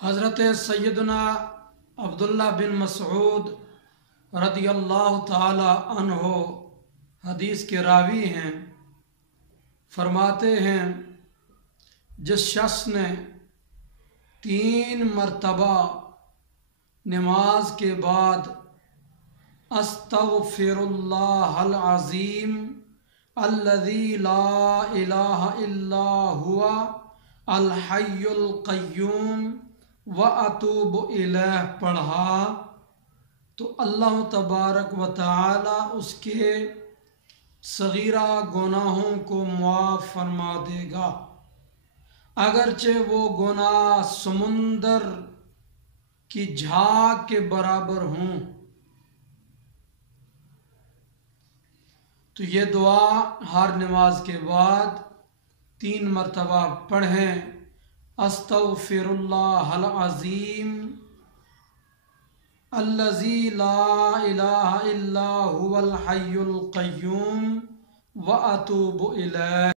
حضرت سیدنا عبداللہ بن مسعود رضی اللہ تعالی عنہ حدیث کے راوی ہیں، فرماتے ہیں جس شخص نے 3 مرتبہ نماز کے بعد استغفر اللہ العظیم الذی لا الہ الا ہوا الحی القیوم واتوب الیہ پڑھا تو اللہ تبارک و تعالی اس کے صغیرہ گناہوں کو معاف فرما دے گا، اگرچہ وہ گناہ سمندر کی جھاگ کے برابر ہوں۔ تو یہ دعا ہر نماز کے بعد 3 مرتبہ پڑھیں۔ استغفر اللہ العظیم الذی لا الہ الا هو الحی القیوم واتوب الیہ۔